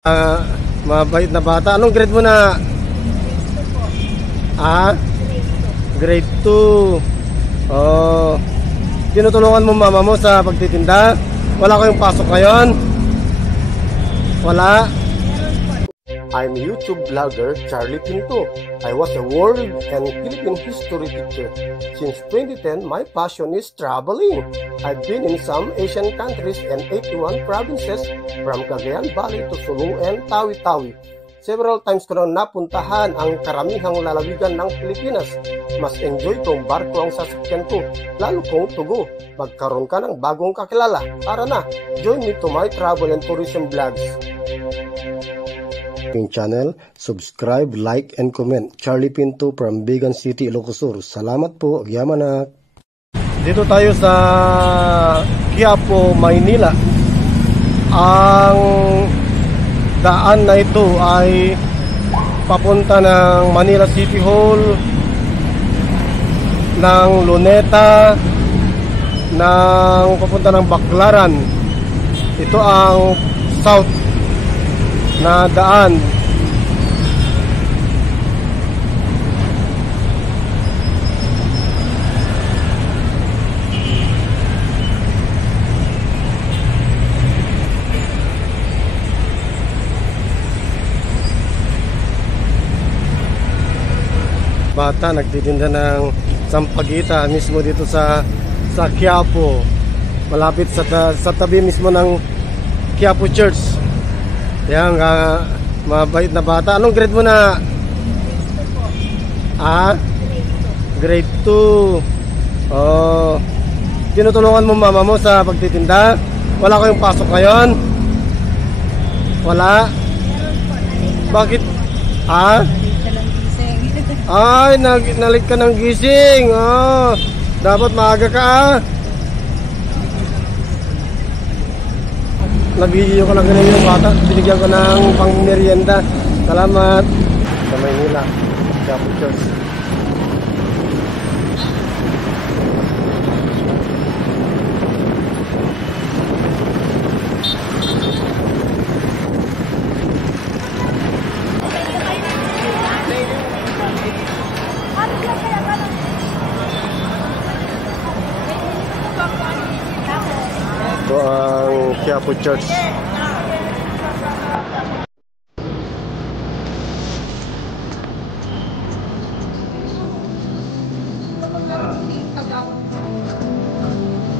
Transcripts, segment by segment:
Mabait na bata. Anong grade mo na? Ah, grade 2. Oh, tinutulungan mo mama mo sa pagtitinda? Wala kayong pasok ngayon? Wala? I'm YouTube vlogger Charlie Pinto. I was a world and Philippine history teacher. Since 2010, my passion is traveling. I've been in some Asian countries and 81 provinces from Cagayan Valley to Sulu and Tawi-Tawi. Several times ko na napuntahan ang karamihang lalawigan ng Pilipinas. Mas enjoy kong barko ang sasakyan ko, lalo kong tugo. Magkaroon ka ng bagong kakilala. Tara na, join me to my travel and tourism vlogs. Channel, subscribe, like, and comment. Charlie Pinto from Bigan City, Ilocos Sur. Salamat po, Yamanak. Dito tayo sa Quiapo, Maynila. Ang daan na ito ay papunta ng Manila City Hall, ng Luneta, papunta ng Baclaran. Ito ang south na daan. Bata nagtitinda ng sampagita mismo dito sa Quiapo, malapit sa tabi mismo ng Quiapo Church. Yan, mabait na bata. Anong grade mo na? Grade 2. Oh, tinutulungan mo mama mo sa pagtitinda? Wala kayong pasok ngayon? Wala? Bakit? Ay, nalit ka ng gising. Oh, dapat maaga ka. Nag-video ko lang ganun yung bata. Binigyan ko ng pang-merienda. Salamat. Sa Maynila, Quiapo Church. Ito ang Quiapo Church.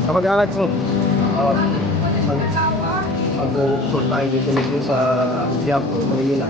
Kapag anak mo, mag-tour tayo dito sa Quiapo, Maynila.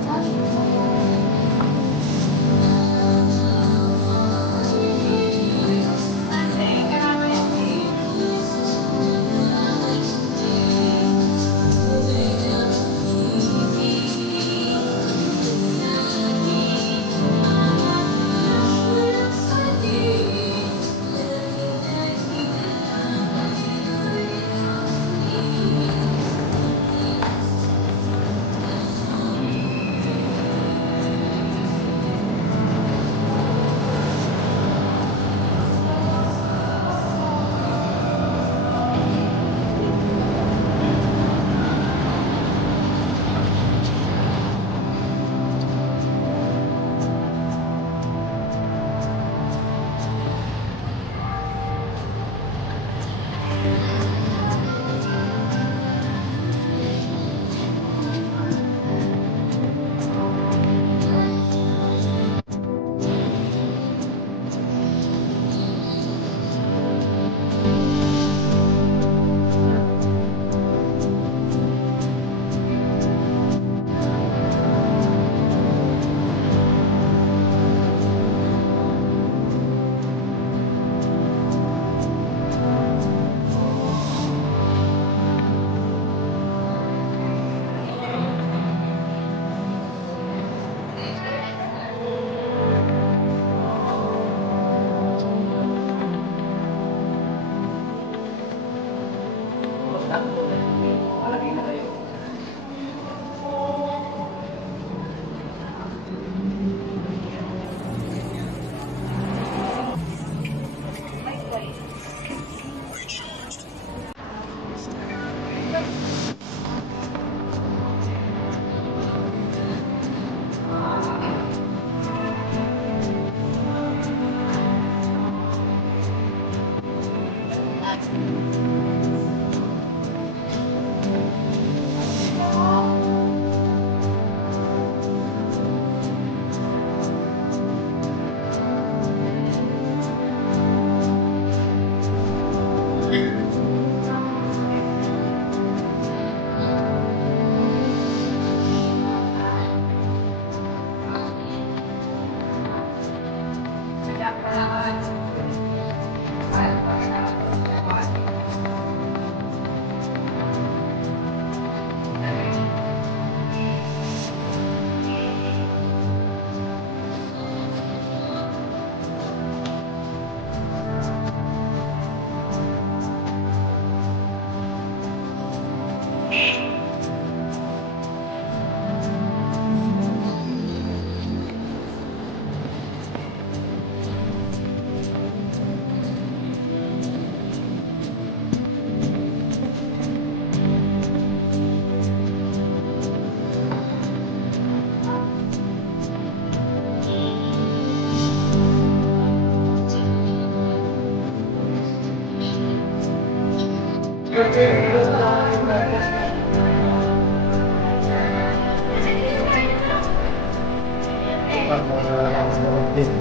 Dati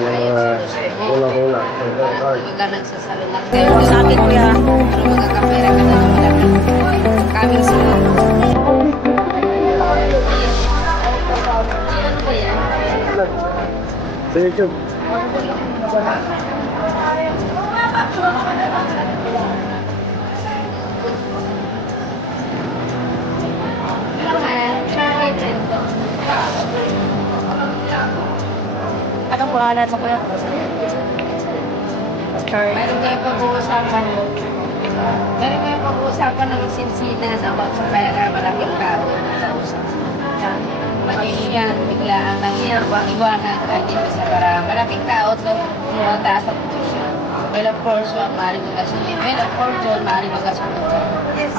yung mga hula-hula. Pagka nagsasalungat kayo, sakit kuya. Pero magkakapera ka na naman. Kaming sila. Sa YouTube. Anong pangalan mo kuya? Sorry. Meron tayong pag-uusapan. Meron tayong pag-uusapan ng sinsinas about sa pera. Malaking tao na usap. Mag-iiyan, bigla ang iwanan kahit dito sa para. Malaking tao ito, mataas ang posisyon. Well, of course, maaaring magasunod. Well, of course, maaaring magasunod. Yes.